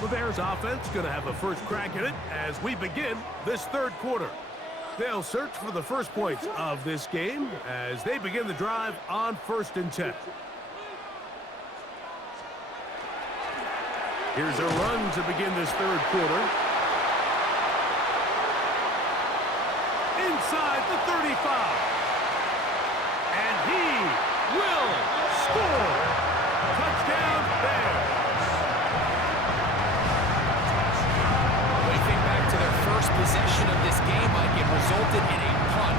The Bears offense going to have a first crack at it as we begin this third quarter. They'll search for the first points of this game as they begin the drive on 1st and 10. Here's a run to begin this third quarter. Inside the 35. And he will score. Touchdown, Bears. When you think back to their first possession of this game, Mike, it resulted in a punt.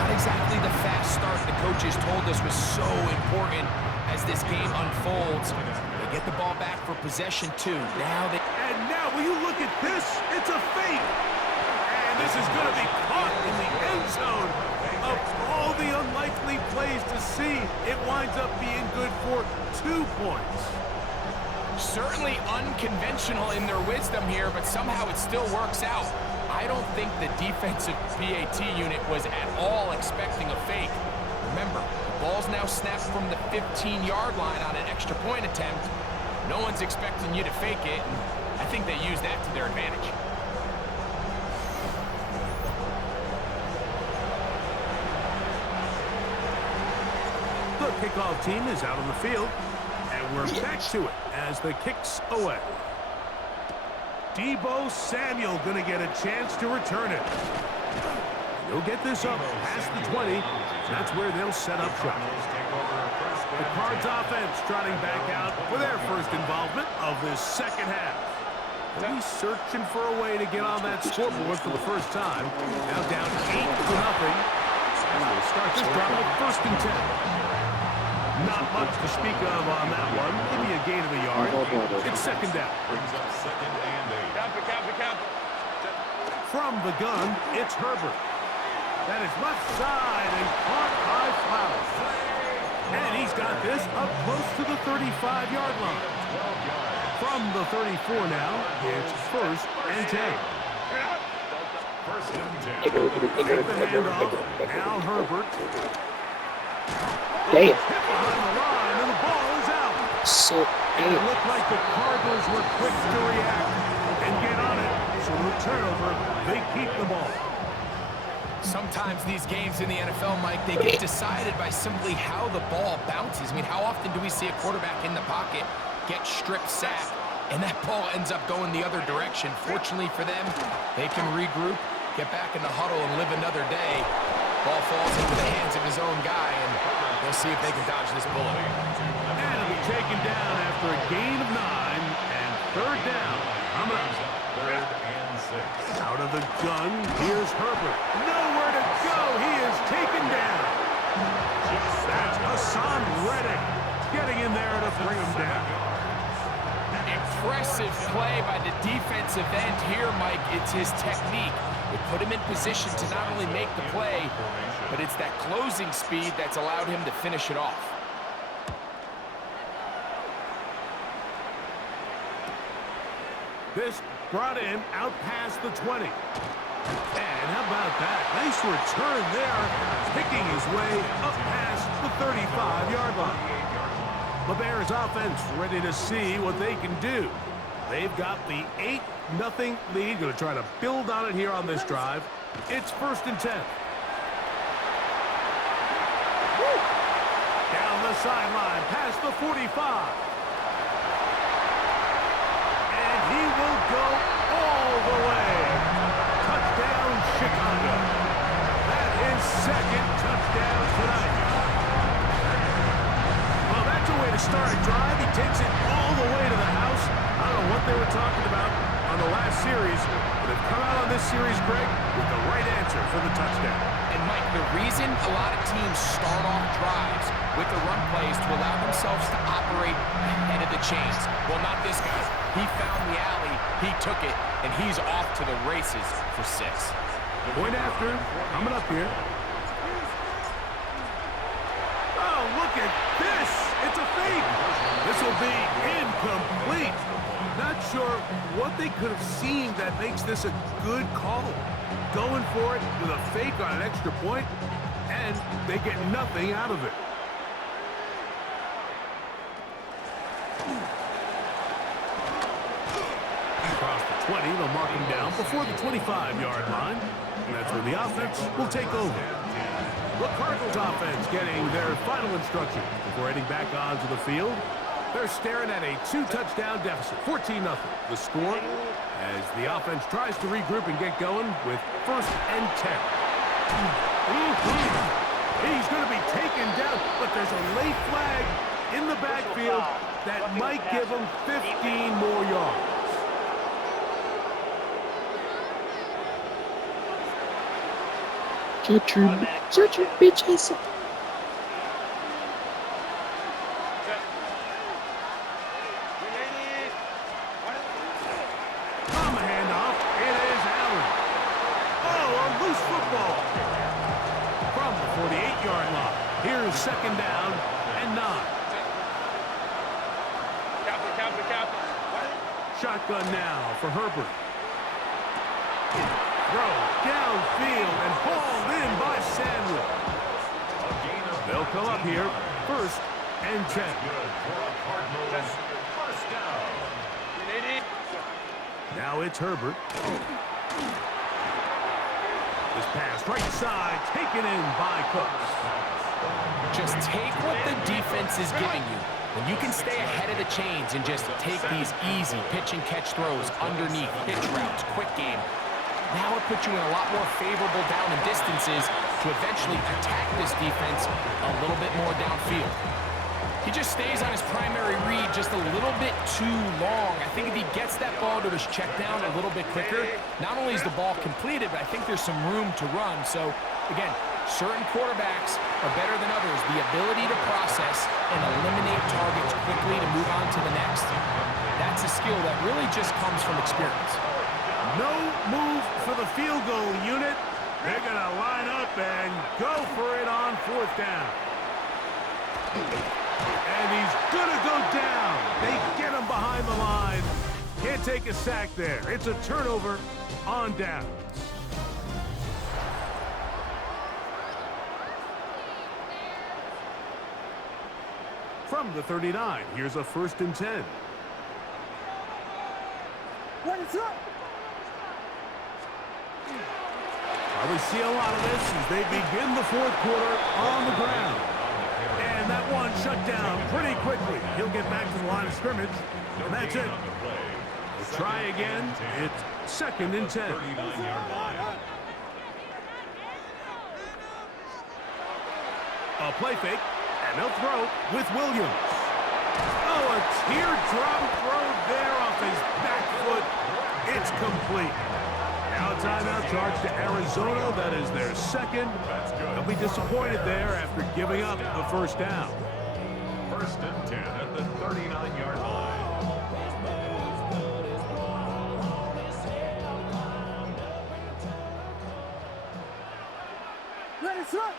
Not exactly the fast start the coaches told us was so important as this game unfolds. They get the ball back for possession 2. And now, will you look at this? It's a fake. And this is going to be caught in the end zone. Of all the unlikely plays to see, it winds up being good for 2 points. Certainly unconventional in their wisdom here, but somehow it still works out. I don't think the defensive PAT unit was at all expecting a fake. Remember, the ball's now snapped from the 15-yard line on an extra point attempt. No one's expecting you to fake it, and I think they used that to their advantage. The kickoff team is out on the field, and we're back to it as the kick's away. Deebo Samuel going to get a chance to return it. He'll get this up past the 20. That's where they'll set up shop. The Cards offense trotting back out for their first involvement of this second half. They'll be searching for a way to get on that scoreboard for the first time. Now down 8-0. And we'll start this drive with 1st and 10. Not much to speak of on that one. Maybe a gain of a yard. It's 2nd down. Brings up 2nd and 8. From the gun, it's Herbert. That is left side and caught by Flowers. And he's got this up close to the 35-yard line. From the 34 now, it's 1st and 10. Take the handoff. Now Herbert. Damn. Hit behind the line, and the ball is out. So, And it looked like the Cardinals were quick to react and get on it. So no turnover, they keep the ball. Sometimes these games in the NFL, Mike, they get decided by simply how the ball bounces. I mean, how often do we see a quarterback in the pocket get strip sacked, and that ball ends up going the other direction? Fortunately for them, they can regroup, get back in the huddle, and live another day. Ball falls into the hands of his own guy, and they'll see if they can dodge this bullet. And it'll be taken down after a gain of 9 and 3rd down. Coming up. 3rd and 6. Out of the gun, here's Herbert. Nowhere to go. He is taken down. That's Hassan Reddick getting in there to bring him down. Impressive play by the defensive end here, Mike. It's his technique. It put him in position to not only make the play, but it's that closing speed that's allowed him to finish it off. This brought in out past the 20. And how about that? Nice return there, picking his way up past the 35-yard line. The Bears offense ready to see what they can do. They've got the 8-0 lead. Going to try to build on it here on this drive. It's 1st and 10. Down the sideline, past the 45. And he will go all the way. Touchdown, Chicago. That is 2nd touchdown tonight. Well, that's a way to start a drive. He takes it all the way to the house. I don't know what they were talking about on the last series, but they've come out on this series, Greg, with the right answer for the touchdown. And, Mike, the reason a lot of teams start off drives with the run plays to allow themselves to operate ahead of the chains. Well, not this guy. He found the alley, he took it, and he's off to the races for 6. Point after, coming up here. Oh, look at this. It's a fake. This will be incomplete. Not sure what they could have seen that makes this a good call. Going for it with a fake on an extra point, and they get nothing out of it. Across the 20, they'll mark him down before the 25-yard line. And that's where the offense will take over. The Cardinals offense getting their final instruction before heading back onto the field. They're staring at a 2-touchdown deficit, 14-0. The score as the offense tries to regroup and get going with 1st and 10. He's going to be taken down, but there's a late flag in the backfield that might give him 15 more yards. Shut your bitches. From the handoff, it is Allen. Oh, a loose football. From the 48-yard line, here's 2nd down and 9. Shotgun now for Herbert. Throw downfield and hauled in by Samuel. They'll come up here, 1st and 10. Now it's Herbert. This pass right side taken in by Cooks. Just take what the defense is giving you. When you can stay ahead of the chains and just take these easy pitch and catch throws underneath, pitch routes, quick game, now it puts you in a lot more favorable down and distances to eventually attack this defense a little bit more downfield. He just stays on his primary read just a little bit too long. I think if he gets that ball to his check down a little bit quicker, not only is the ball completed, but I think there's some room to run. So, again, certain quarterbacks are better than others. The ability to process and eliminate targets quickly to move on to the next, that's a skill that really just comes from experience. No move for the field goal unit. They're going to line up and go for it on 4th down. And he's going to go down. They get him behind the line. Can't take a sack there. It's a turnover on downs. From the 39, here's a 1st and 10. What is up? Probably see a lot of this as they begin the 4th quarter on the ground. And that one shut down pretty quickly. He'll get back to the line of scrimmage, and that's it. We'll try again. It's 2nd and 10. A play fake, and they'll throw with Williams. Oh, a teardrop throw there off his back foot. It's complete. Now a timeout charge to Arizona. That is their 2nd. They'll be disappointed there after giving up the 1st down. 1st and 10 at the 39-yard line. Let it slip.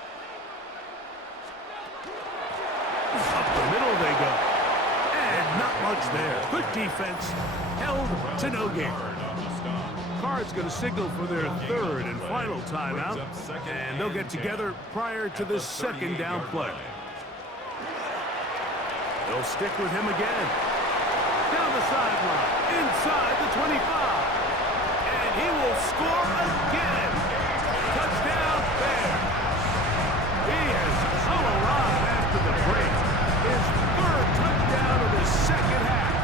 Up the middle they go. And not much there. Good defense. Held to no gain. Cards going to signal for their 3rd and final timeout, and they'll get together prior to the 2nd down play. They'll stick with him again. Down the sideline, inside the 25. And he will score again. Touchdown there. He has come alive after the break. His 3rd touchdown of the 2nd half.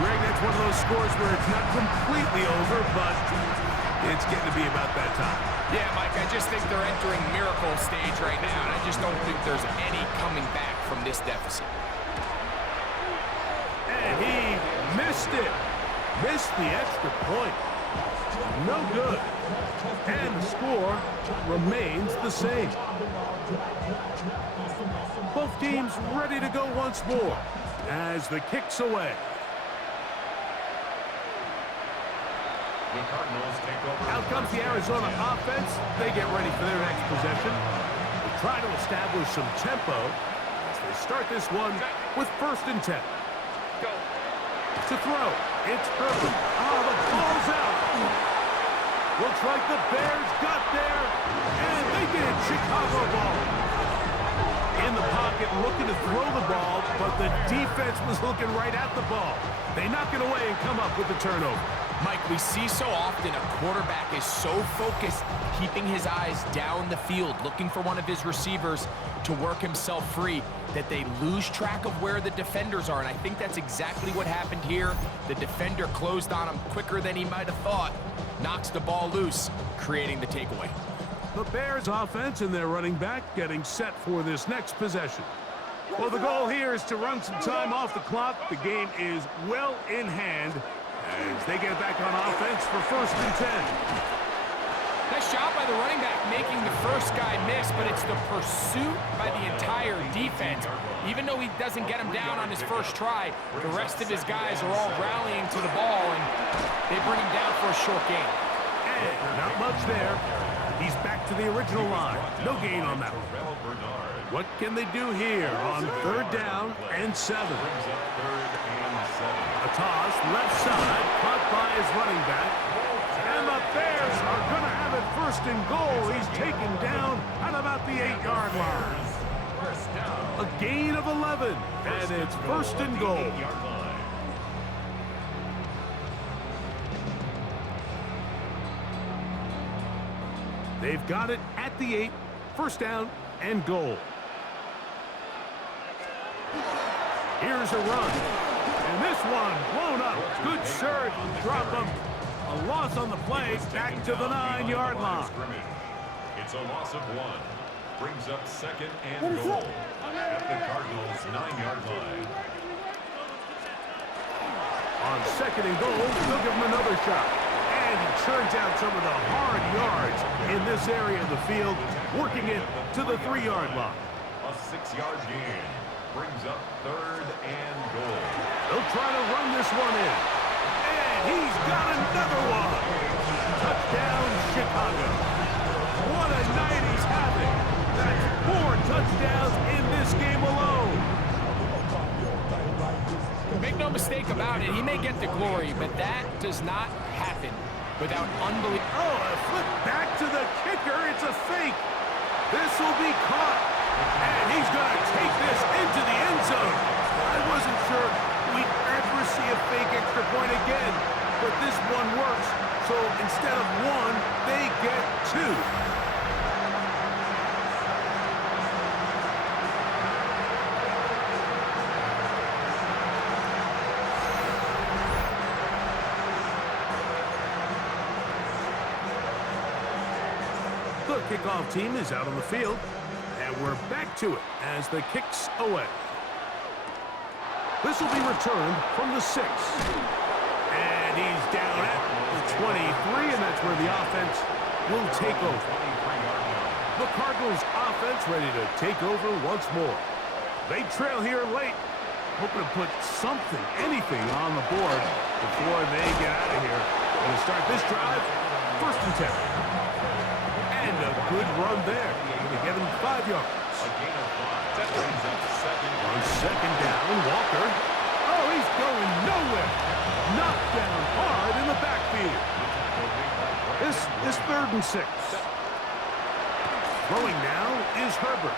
Greg, that's one of those scores where it's not completely over, but it's getting to be about that time. Yeah, Mike, I just think they're entering miracle stage right now, and I just don't think there's any coming back from this deficit. And he missed it. Missed the extra point. No good. And the score remains the same. Both teams ready to go once more as the kick's away. The Cardinals take over. Out comes the Arizona offense. They get ready for their next possession. They try to establish some tempo as they start this one with 1st and 10. To throw, it's Herbert. Oh, the ball's out. Looks like the Bears got there, and they did. Chicago ball. In the pocket, looking to throw the ball, but the defense was looking right at the ball. They knock it away and come up with the turnover. Mike, we see so often a quarterback is so focused, keeping his eyes down the field, looking for one of his receivers to work himself free, that they lose track of where the defenders are. And I think that's exactly what happened here. The defender closed on him quicker than he might have thought, knocks the ball loose, creating the takeaway. The Bears offense and their running back getting set for this next possession. Well, the goal here is to run some time off the clock. The game is well in hand as they get back on offense for 1st and 10. Nice job by the running back making the first guy miss, but it's the pursuit by the entire defense. Even though he doesn't get him down on his first try, the rest of his guys are all rallying to the ball, and they bring him down for a short gain. And not much there. He's back to the original line. No gain on that one. What can they do here on 3rd down and 7? A toss, left side, caught by his running back. And the Bears are going to have it 1st and goal. He's taken down at about the 8-yard line. A gain of 11, and it's 1st and goal. They've got it at the 8, 1st down and goal. Here's a run. And this one blown up. Good surge. Drop him. A loss on the play. Back to the 9-yard line. It's a loss of 1. Brings up 2nd and goal at the Cardinals' 9-yard line. On 2nd and goal, they'll give him another shot. And he churns out some of the hard yards in this area of the field, working it to the 3-yard line. A 6-yard gain brings up 3rd and goal. They'll try to run this one in. And he's got another one. Touchdown, Chicago. What a night he's having. That's 4 touchdowns in this game alone. Make no mistake about it, he may get the glory, but that does not happen without unbelievable. Oh, a flip back to the kicker. It's a fake. This will be caught. And he's going to take this into the end zone. I wasn't sure we'd ever see a fake extra point again, but this one works. So instead of 1, they get 2. The kickoff team is out on the field, and we're back to it as the kick's away. This will be returned from the 6. And he's down at the 23, and that's where the offense will take over. The Cardinals offense ready to take over once more. They trail here late, hoping to put something, anything on the board before they get out of here. Going to start this drive, 1st and 10. And a good run there. Going to get him 5 yards. On 2nd down, Walker. Oh, he's going nowhere. Knocked down hard in the backfield. This is 3rd and 6. Throwing now is Herbert.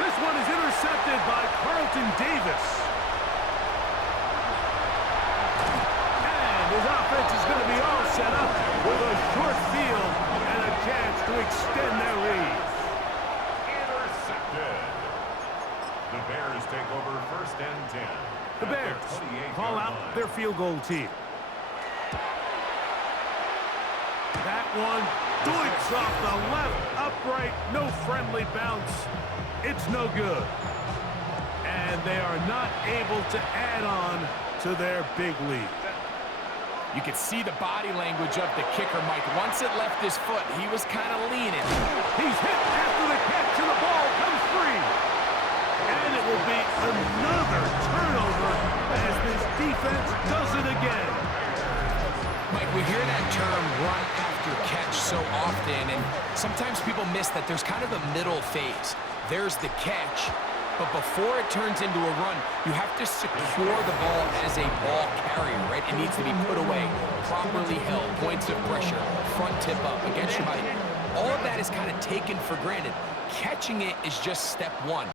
This one is intercepted by Carlton Davis. And his offense is going to be all set up with a short field and a chance to extend their lead. Intercepted. The Bears take over 1st and 10. The Bears call out their field goal team. That one doinks off the left upright, no friendly bounce. It's no good. And they are not able to add on to their big lead. You could see the body language of the kicker, Mike. Once it left his foot, he was kind of leaning. He's hit after the catch, and the ball comes free. And it will be another turnover as this defense does it again. Mike, we hear that term run after catch so often, and sometimes people miss that there's kind of a middle phase. There's the catch, but before it turns into a run, you have to secure the ball as a ball carrier, right? It needs to be put away, properly held, points of pressure, front tip up against your body. all of that is kind of taken for granted. Catching it is just step one.